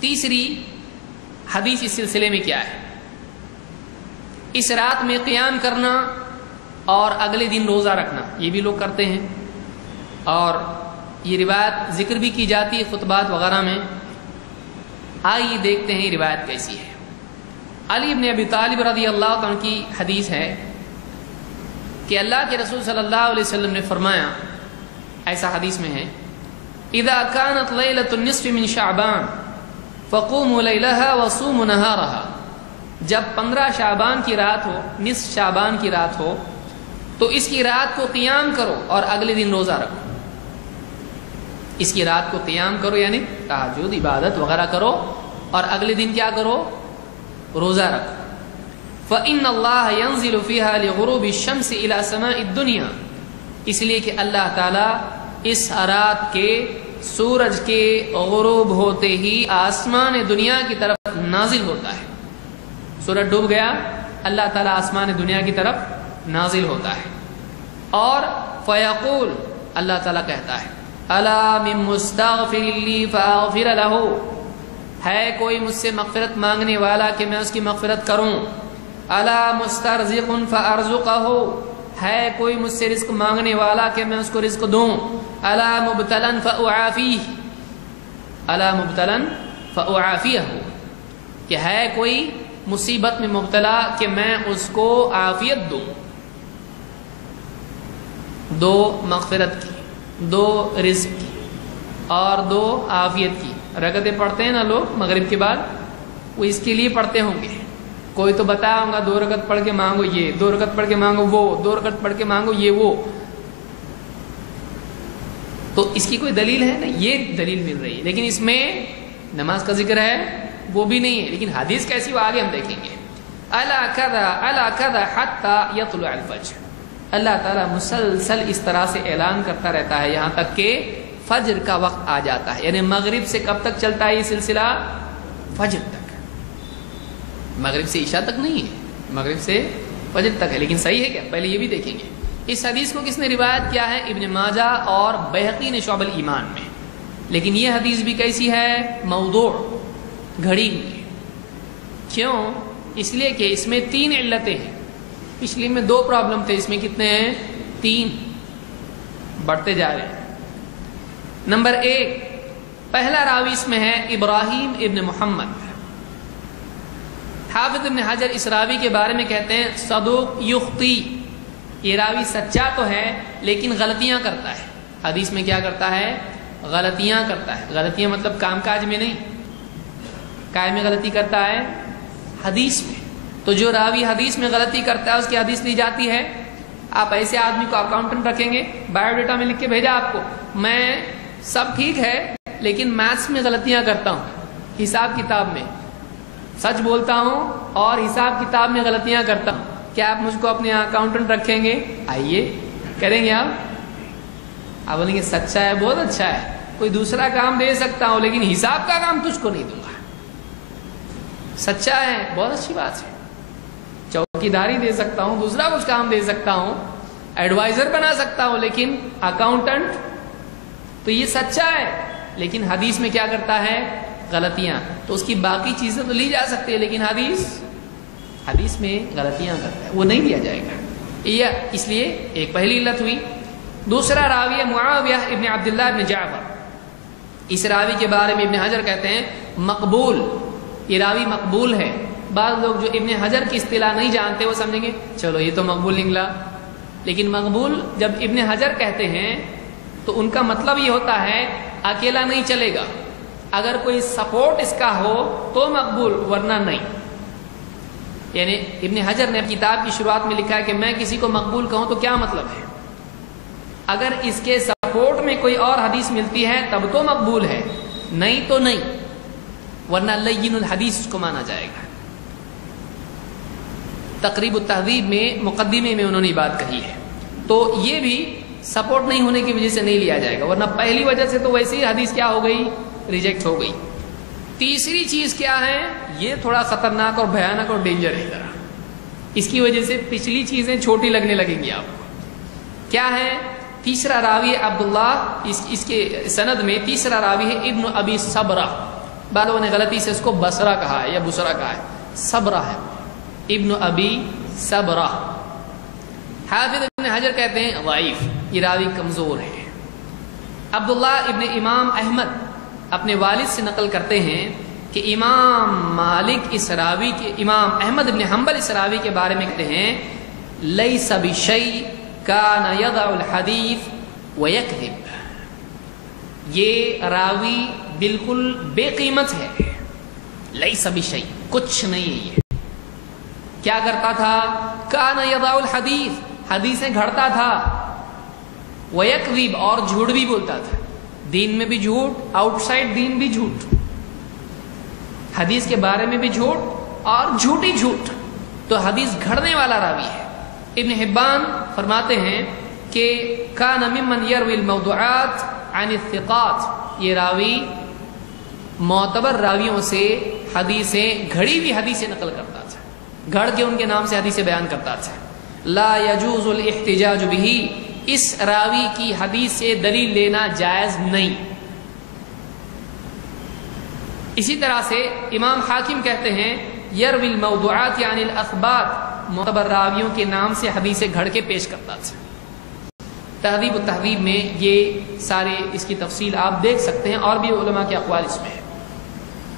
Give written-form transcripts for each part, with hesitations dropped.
تیسری حدیث اس سلسلے میں کیا ہے؟ اس رات میں قیام کرنا اور اگلے دن روزہ رکھنا، یہ بھی لوگ کرتے ہیں، اور یہ روایت ذکر بھی کی جاتی ہے خطبات وغیرہ میں۔ آئیے دیکھتے ہیں یہ روایت کیسی ہے۔ علی بن ابی طالب رضی اللہ عنہ کی حدیث ہے کہ اللہ کے رسول صلی اللہ علیہ وسلم نے فرمایا، ایسا حدیث میں ہے، اذا كانت ليلة النصف من شعبان فقوموا ليلها وصوموا نهارها، جب 15 شعبان کی رات ہو، نصف شعبان کی رات ہو، تو اس کی رات کو قیام کرو اور اگلے دن روزہ رکھو۔ اس کی رات کو قیام کرو یعنی تہجد عبادت وغیرہ کرو، اور اگلے دن کیا کرو؟ روزہ رکھو۔ فإن اللہ ينزل فيها لغروب الشمس إلى سماء الدنيا، اس لیے کہ اللہ تعالیٰ اس رات کے سورج کے غروب ہوتے ہی آسمان دنیا کی طرف نازل ہوتا ہے۔ سورج ڈوب گیا، اللہ تعالیٰ آسمان دنیا کی طرف نازل ہوتا ہے، اور فیقول، اللہ تعالیٰ کہتا ہے، الا من مستغفر لی فاغفر لہ، ہے کوئی مجھ سے مغفرت مانگنے والا کہ میں اس کی مغفرت کروں؟ الا مسترزق فارزقہ، ہے کوئی مجھ سے رزق مانگنے والا کہ میں اس کو رزق دوں؟ الا مبتلا فاعافیہ، الا مبتلا فاعافیہ، کہ ہے کوئی مصیبت میں مبتلا کہ میں اس کو عافیت دوں۔ دو مغفرت کی، دو رزق کی، اور دو عافیت کی رکعتیں پڑھتے ہیں نا لوگ مغرب کے بعد، وہ اس کے لیے پڑھتے ہوں گے۔ کوئی تو بتایا ہوگا 2 رکعت پڑھ کے مانگو یہ، 2 رکعت پڑھ کے مانگو وہ، 2 رکعت پڑھ کے مانگو یہ وہ، تو اس کی کوئی دلیل ہے نا؟ یہ دلیل مل رہی ہے، لیکن اس میں نماز کا ذکر ہے وہ بھی نہیں ہے، لیکن حدیث کیسی وہ آگے ہم دیکھیں گے۔ الا کذا الا کذا حتی یطلع الفجر، اللہ تعالیٰ مسلسل اس طرح سے اعلان کرتا رہتا ہے یہاں تک کہ فجر کا وقت آ جاتا ہے، یعنی مغرب سے کب تک چلتا ہے یہ سلسلہ؟ فجر تک، مغرب سے عشاء تک نہیں ہے، مغرب سے فجر تک ہے۔ لیکن صحیح ہے کیا؟ پہلے یہ بھی دیکھیں گے۔ اس حدیث کو کس نے روایت کیا ہے؟ ابن ماجہ اور بیہقی نے شعب الایمان میں، لیکن یہ حدیث بھی کیسی ہے؟ موضوع، گھڑی ہوئی۔ کیوں؟ اس لیے کہ اس میں 3 علتیں ہیں، پچھلی میں 2 پرابلم تھے، اس میں کتنے ہیں؟ 3، بڑھتے جا رہے ہیں۔ نمبر 1، پہلا راوی اس میں ہے ابراہیم ابن محمد۔ حافظ ابن حجر اس راوی کے بارے میں کہتے ہیں صدوق یخطی، یہ راوی سچا تو ہے لیکن غلطیاں کرتا ہے۔ حدیث میں کیا کرتا ہے؟ غلطیاں کرتا ہے۔ غلطیاں مطلب کام کاج میں نہیں، کائے میں غلطی کرتا ہے؟ حدیث میں۔ تو جو راوی حدیث میں غلطی کرتا ہے اس کی حدیث لی جاتی ہے۔ آپ ایسے آدمی کو اکاؤنٹنٹ رکھیں گے، بایو ڈیٹا میں لکھ کے بھیجا آپ کو، میں سب ٹھیک ہے لیکن میتھس میں غلطیاں کرتا ہوں، حساب کتاب میں سچ بولتا ہوں اور حساب کتاب میں غلطیاں کرتا ہوں، کیا آپ مجھ کو اپنے اکاؤنٹنٹ رکھیں گے؟ آئیے کریں گے آپ بولیں گے سچا ہے، بہت اچھا ہے، کوئی دوسرا کام دے سکتا ہوں لیکن حساب کا کام تجھ کو نہیں دوں گا۔ سچا ہے، بہت اچھی بات ہے، چوکی داری دے سکتا ہوں، دوسرا کچھ کام دے سکتا ہوں، ایڈوائزر بنا سکتا ہوں، لیکن اکاؤنٹنٹ تو یہ سچا ہے، لیکن حدیث میں کیا کرتا ہے؟ غلطیاں۔ تو اس کی باقی چیزیں تو لی جا سکتی ہے لیکن حدیث میں غلطیاں کرتا ہے، وہ نہیں لیا جائے گا۔ یہ اس لیے ایک پہلی علت ہوئی۔ دوسرا راوی ہے معاویہ ابن عبداللہ ابن جعفر، اس راوی کے بارے میں ابن حجر کہتے ہیں مقبول، یہ راوی مقبول ہے۔ بعض لوگ جو ابن حجر کی اصطلاح نہیں جانتے وہ سمجھیں گے چلو یہ تو مقبول نکلا، لیکن مقبول جب ابن حجر کہتے ہیں تو ان کا مطلب یہ ہوتا ہے اکیلا نہیں چلے گا، اگر کوئی سپورٹ اس کا ہو تو مقبول، ورنہ نہیں۔ یعنی ابن حجر نے کتاب کی شروعات میں لکھا ہے کہ میں کسی کو مقبول کہوں تو کیا مطلب ہے؟ اگر اس کے سپورٹ میں کوئی اور حدیث ملتی ہے تب تو مقبول ہے، نہیں تو نہیں، ورنہ لین الحدیث کو مانا جائے گا۔ تقریب التہذیب میں مقدمے میں انہوں نے بات کہی ہے، تو یہ بھی سپورٹ نہیں ہونے کی وجہ سے نہیں لیا جائے گا، ورنہ پہلی وجہ سے تو ویسے ہی حدیث کیا ہو گئی؟ ریجیکٹ ہو گئی۔ تیسری چیز کیا ہے؟ یہ تھوڑا خطرناک اور بھیانک اور ڈینجر ہے ذرا، اس کی وجہ سے پچھلی چیزیں چھوٹی لگنے لگیں گی آپ کو۔ کیا ہے؟ تیسرا راوی عبداللہ، اس کے سند میں تیسرا راوی ہے ابن ابی صبرہ، بعض لوگوں نے غلطی سے اس کو بصرہ کہا ہے یا بصرہ کہا ہے، صبرہ ہے، ابن ابی صبرہ۔ حافظ ابن حجر کہتے ہیں ضعیف، یہ راوی کمزور ہے۔ عبداللہ ابن امام احمد اپنے والد سے نقل کرتے ہیں کہ امام مالک اس راوی کے، امام احمد ابن حنبل اس راوی کے بارے میں کہتے ہیں لیس بشیء کان یضع الحدیث ویکذب، یہ راوی بالکل بے قیمت ہے، لیس بشیء، کچھ نہیں ہے۔ یہ کیا کرتا تھا؟ کان یضع الحدیث، حدیثیں گھڑتا تھا، ویکذب، اور جھوٹ بھی بولتا تھا، دین میں بھی جھوٹ، آؤٹ سائڈ دین بھی جھوٹ، حدیث کے بارے میں بھی جھوٹ اور جھوٹی جھوٹ، تو حدیث گھڑنے والا راوی ہے۔ ابن حبان فرماتے ہیں کہ کان ممن یروی الموضوعات عن الثقات، یہ راوی معتبر راویوں سے حدیثیں، گھڑی ہوئی حدیثیں نقل کرتا تھا، گھڑ کے ان کے نام سے حدیثیں بیان کرتا تھا۔ لا یجوز الاحتجاج بہ، اس راوی کی حدیث سے دلیل لینا جائز نہیں۔ اسی طرح سے امام حاکم کہتے ہیں یروی الموضوعات یعنی الاثبات، معتبر راویوں کے نام سے حدیثیں گھڑ کے پیش کرتا تھا۔ تہذیب التہذیب میں یہ سارے اس کی تفصیل آپ دیکھ سکتے ہیں، اور بھی علماء کے اقوال اس میں ہیں۔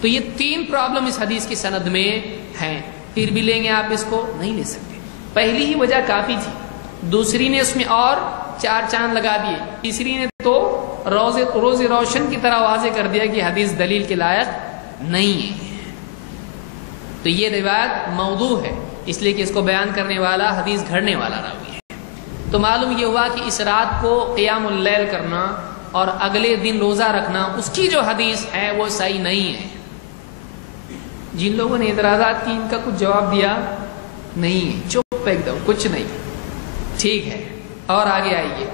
تو یہ 3 پرابلم اس حدیث کی سند میں ہیں، پھر بھی لیں گے آپ اس کو؟ نہیں لے سکتے۔ پہلی ہی وجہ کافی تھی، دوسری نے اس میں اور 4 چاند لگا دیے، تیسری نے تو روز روشن کی طرح واضح کر دیا کہ حدیث دلیل کے لائق نہیں ہے۔ تو یہ روایت موضوع ہے، اس لیے کہ اس کو بیان کرنے والا حدیث گھڑنے والا راوی ہے۔ تو معلوم یہ ہوا کہ اس رات کو قیام اللیل کرنا اور اگلے دن روزہ رکھنا، اس کی جو حدیث ہے وہ صحیح نہیں ہے۔ جن لوگوں نے اعتراضات کی ان کا کچھ جواب دیا نہیں ہے، چپ ایک دم، کچھ نہیں، ٹھیک ہے۔ اور آگے آئیے۔